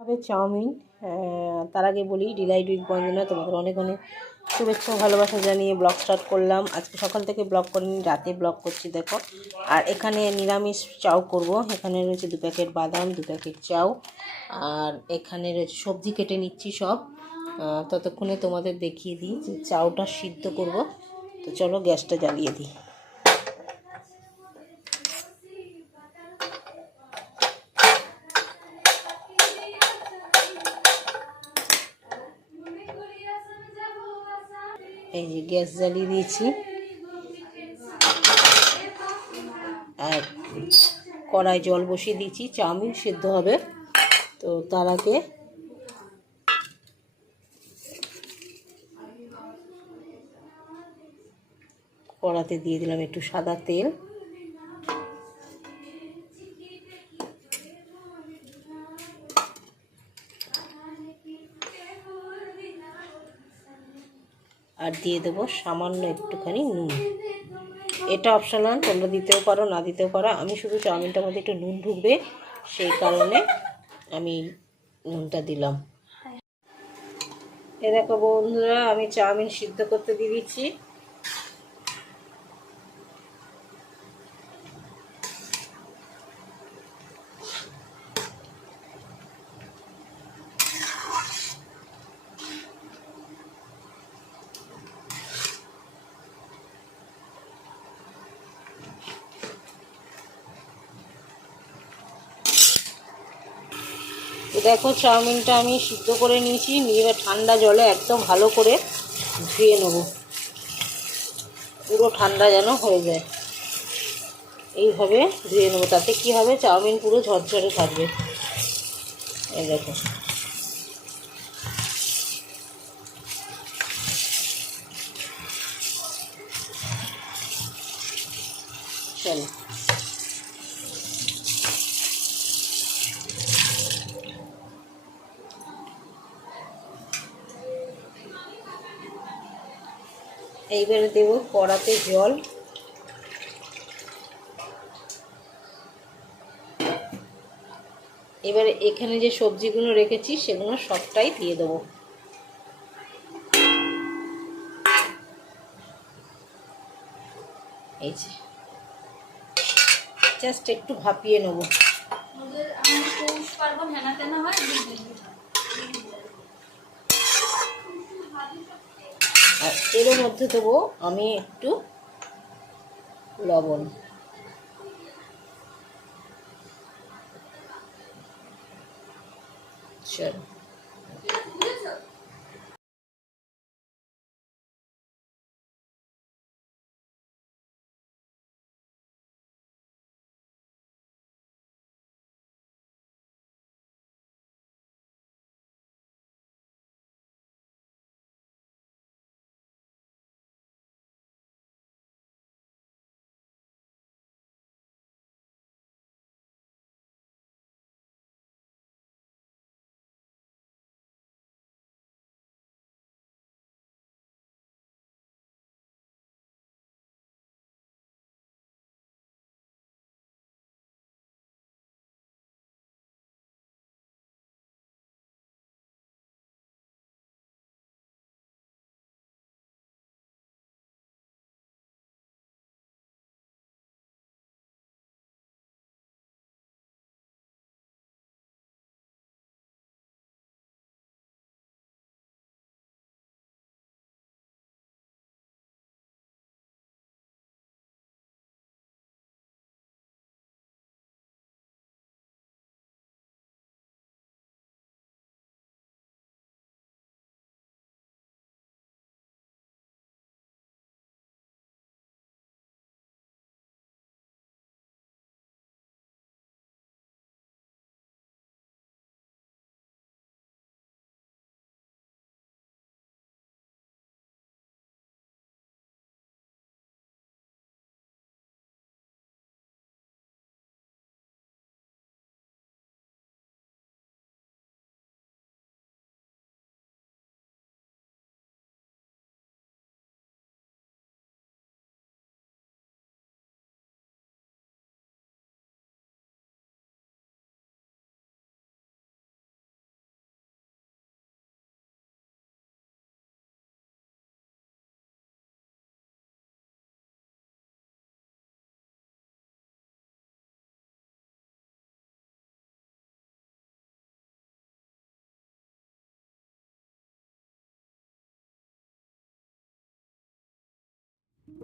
হবে চাউমিন। তার আগে বলি ডিলাইট উইথ বন্দনা তোমাদের অনেক অনেক শুভেচ্ছা ভালোবাসা জানিয়ে ব্লগ স্টার্ট করলাম। আজকে সকাল থেকে ব্লগ করিনি, রাতে ব্লগ করছি, দেখো। আর এখানে নিরামিষ চাউ করব। এখানে রয়েছে দু প্যাকেট বাদাম, দু প্যাকেট চাউ আর এখানে রয়েছে সবজি কেটে নিচ্ছি সব। ততক্ষণে তোমাদের দেখিয়ে দিই যে চাউটা সিদ্ধ করব। তো চলো গ্যাসটা জ্বালিয়ে দিই। এই যে গ্যাস জ্বালিয়ে দিয়েছি। আর কড়াই জল বসিয়ে দিয়েছি, চাউমিন সেদ্ধ হবে। তো তার আগে কড়াতে দিয়ে দিলাম একটু সাদা তেল। আর দিয়ে দেবো সামান্য একটুখানি নুন। এটা অপশনাল তোমরা দিতেও পারো, না দিতেও পারো। আমি শুধু চাউমিনটার মধ্যে একটু নুন ঢুকবে, সেই কারণে আমি নুনটা দিলাম। এ দেখো বন্ধুরা, আমি চাউমিন সিদ্ধ করতে দিয়ে দিচ্ছি। তো দেখো চাউমিনটা আমি সিদ্ধ করে নিয়েছি, নিয়ে ঠান্ডা জলে একদম ভালো করে ধুয়ে নেব। পুরো ঠান্ডা যেন হয়ে যায়। এইভাবে ধুয়ে নেব, তাতে কি হবে? চাউমিন পুরো ঝরঝরে থাকবে। এই দেখো। চলো। এইবারে দেবো কড়াতে জল। এবারে এখানে যে সবজিগুলো রেখেছি, সেগুলো সবটাই দিয়ে দেবো। এই যে। জাস্ট একটু ভাপিয়ে নেব। ওদের আমি পৌষ পার্বণ হেনা তেনা হয় আর এর মধ্যে দেবো আমি একটু লবণ। চলো।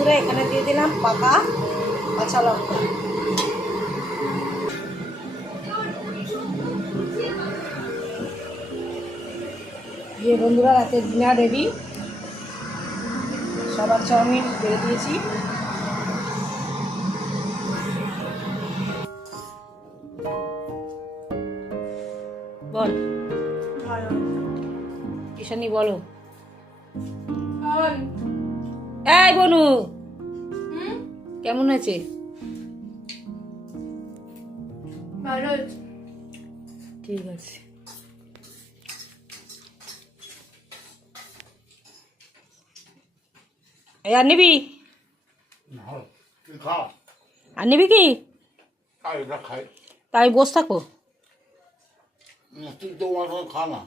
বন্ধুরা এখানে দিয়ে দিলাম পাকা কাঁচা লঙ্কা। যে বন্ধুরা রাতে ডিনার রেডি সবার চাউমিন বেড়ে দিয়েছি। বল। কিষানি বলো। এই বনু। কেমন আছে? ভালো ঠিক আছে। আর নিবি? আর নিবি কি? তাই বস থাকো। তুই তো আমার সঙ্গে খা না।